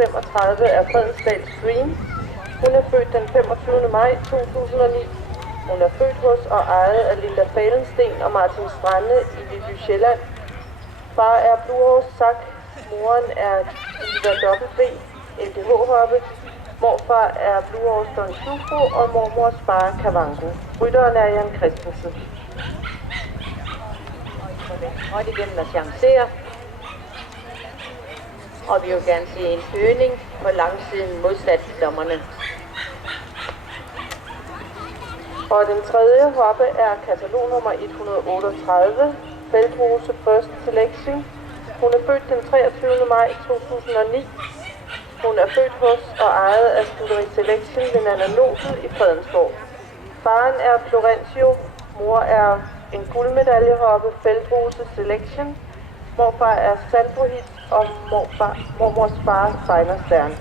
35 er Fredensdal Stream. Hun er født den 25. maj 2009. Hun er født hos og ejet af Linda Falensten og Martin Strande i Viby Sjælland. Far er Bluehorse Sak, moren er Ida W, LDH-hoppe. Morfar er Bluehorse Don Sufro, og mormors far er Kavango. Rytteren er Jan Christensen. Højt igennem at chancere. Og vi vil gerne se en øgning på langsiden modsat dommerne. Og den tredje hoppe er katalog nummer 138, Feldrose First Selection. Hun er født den 23. maj 2009. Hun er født hos og ejet af Studeri Selection ved Nana Nobel i Fredensborg. Faren er Florencio, mor er en guldmedaljehoppe Feldrose Selection. Morfar er Salvohit og mormors far Sejner Stern.